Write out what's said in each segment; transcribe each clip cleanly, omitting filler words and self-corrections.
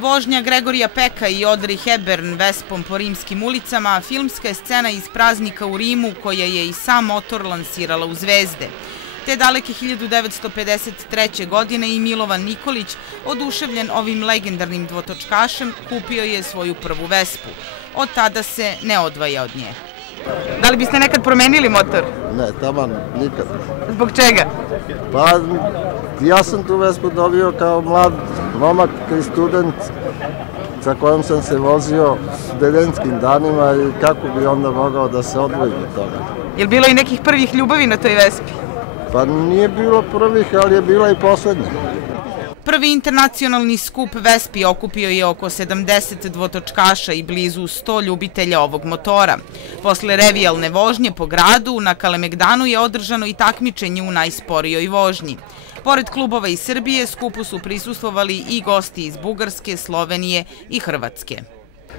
Vožnja Gregorija Peka i Audrey Hepburn Vespom po rimskim ulicama filmska je scena iz Praznika u Rimu koja je i sam motor lansirala u zvezde. Te daleke 1953. godine i Milovan Nikolić, oduševljen ovim legendarnim dvotočkašem, kupio je svoju prvu Vespu. Od tada se ne odvaja od nje. Da li biste nekad promenili motor? Ne, taman nikad. Zbog čega? Pa, ja sam tu Vespu dobio kao mlad momak i student sa kojom sam se vozio studentskim danima i kako bi onda mogao da se odvojim od toga. Je li bilo i nekih prvih ljubavi na toj Vespi? Pa nije bilo prvih, ali je bila i poslednja. Prvi internacionalni skup Vespi okupio je oko 70 dvotočkaša i blizu 100 ljubitelja ovog motora. Posle revijalne vožnje po gradu, na Kalemegdanu je održano i takmičenje u najsporijoj vožnji. Pored klubova iz Srbije, skupu su prisustvovali i gosti iz Bugarske, Slovenije i Hrvatske.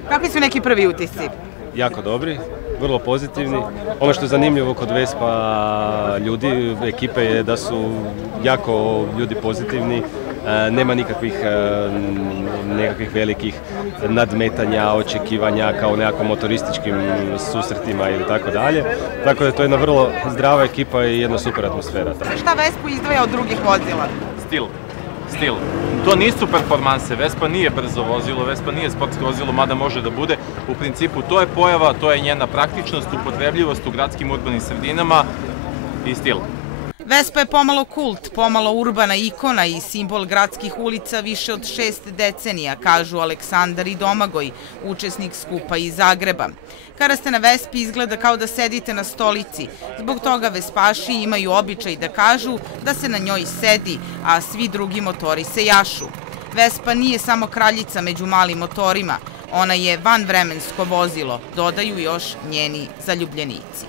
Kakvi su neki prvi utisci? Jako dobri, vrlo pozitivni. Ono što je zanimljivo kod Vespa ljudi, ekipe je da su jako ljudi pozitivni, nema nikakvih velikih nadmetanja, očekivanja kao nekako motorističkim susretima ili tako dalje. Tako da to je jedna vrlo zdrava ekipa i jedna super atmosfera. Šta Vespu izdvaja od drugih vozila? Stil. To nisu performanse, Vespa nije brzo vozilo, Vespa nije sportsko vozilo, mada može da bude. U principu to je pojava, to je njena praktičnost, upotrebljivost u gradskim urbanim sredinama i stil. Vespa je pomalo kult, pomalo urbana ikona i simbol gradskih ulica više od 6 decenija, kažu Aleksandar i Domagoj, učesnik skupa iz Zagreba. Kada ste na Vespi izgleda kao da sedite na stolici, zbog toga vespaši imaju običaj da kažu da se na njoj sedi, a svi drugi motori se jašu. Vespa nije samo kraljica među malim motorima, ona je vanvremensko vozilo, dodaju još njeni zaljubljenici.